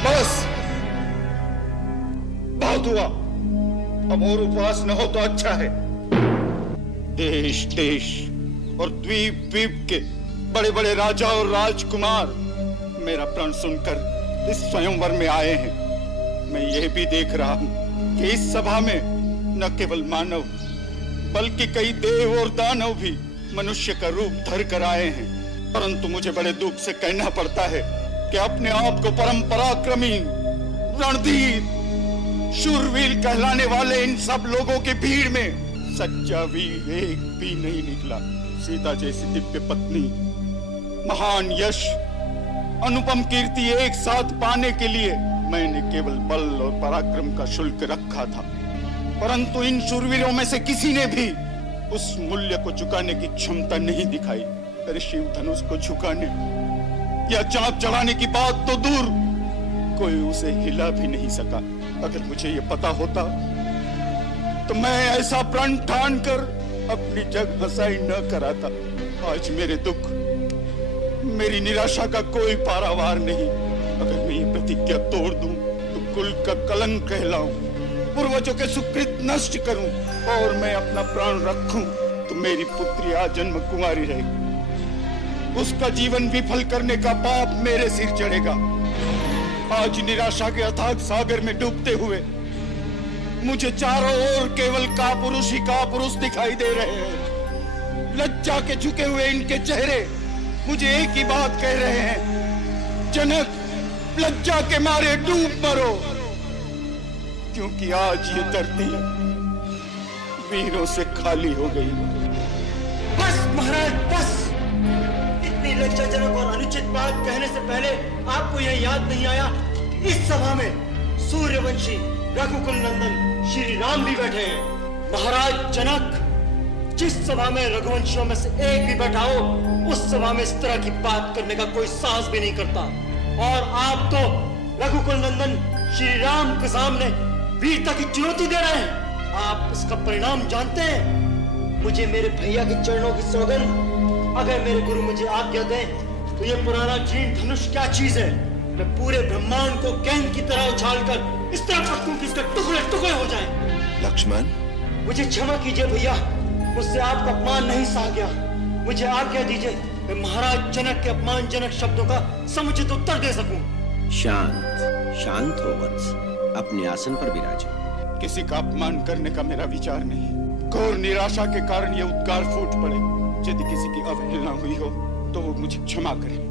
बस, बहुत हुआ। अब और उपवास न हो तो अच्छा है। देश देश और द्वीप द्वीप के बड़े बड़े राजा और राजकुमार मेरा प्रण सुनकर इस स्वयंवर में आए हैं। मैं यह भी देख रहा हूं कि इस सभा में न केवल मानव बल्कि कई देव और दानव भी मनुष्य का रूप धर कर आए हैं। परंतु मुझे बड़े दुख से कहना पड़ता है कि अपने आप को परम पराक्रमी, रणधीर, शूरवीर कहलाने वाले इन सब लोगों की भीड़ में सच्चा वीर एक भी नहीं निकला। सीता जैसी दिव्य पत्नी, महान यश, अनुपम कीर्ति एक साथ पाने के लिए मैंने केवल बल और पराक्रम का शुल्क रखा था, परंतु इन शूरवीरों में से किसी ने भी उस मूल्य को चुकाने की क्षमता नहीं दिखाई। अरे शिव धनुष को झुकाने या चांद चढ़ाने की बात तो दूर, कोई उसे हिला भी नहीं सका। अगर मुझे ये पता होता तो मैं ऐसा प्रण ठान कर अपनी जग हंसाई न कराता। आज मेरे दुख, मेरी निराशा का कोई पारावार नहीं। अगर मैं ये प्रतिज्ञा तोड़ दूं तो कुल का कलंक कहलाऊं, पूर्वजों के सुकृत नष्ट करूं और मैं अपना प्राण रखूं तो मेरी पुत्री आजन्म कुंवारी रहेगी। उसका जीवन विफल करने का पाप मेरे सिर चढ़ेगा। आज निराशा के अथाह सागर में डूबते हुए मुझे चारों ओर केवल कापुरुष ही कापुरुष दिखाई दे रहे हैं। लज्जा के झुके हुए इनके चेहरे मुझे एक ही बात कह रहे हैं, जनक, लज्जा के मारे डूब मरो, क्योंकि आज ये धरती वीरों से खाली हो गई। बस महाराज बस, इतनी लज्जाजनक और अनुचित बात कहने से पहले आपको यह याद नहीं आया कि इस सभा में सूर्यवंशी रघुकुल नंदन श्री राम भी बैठे हैं। महाराज जनक, जिस सभा में रघुवंशियों में से एक भी बैठा हो, उस सभा में इस तरह की बात करने का कोई साहस भी नहीं करता। और आप तो रघुकुल नंदन श्री राम के सामने वीरता की चुनौती दे रहे हैं। आप इसका परिणाम जानते हैं? मुझे मेरे भैया के चरणों की सौगंध, अगर मेरे गुरु मुझे आज्ञा दें तो ये पुराना जीर्ण धनुष क्या चीज है। मैं पूरे ब्रह्मांड को गेंद की तरह उछालकर इस तरह पटकूं कि इसके टुकड़े टुकड़े हो जाएं। लक्ष्मण, मुझे क्षमा कीजिए भैया, मुझसे आपका अपमान नहीं सहा गया। मुझे आज्ञा दीजिए मैं महाराज जनक के अपमानजनक शब्दों का समुचित उत्तर दे सकूं। शांत शांत हो वत्स, अपने आसन पर विराजो। किसी का अपमान करने का मेरा विचार नहीं। घोर निराशा के कारण ये उद्गार फूट पड़े। यदि किसी की अवहेलना हुई हो तो वो मुझे क्षमा करें।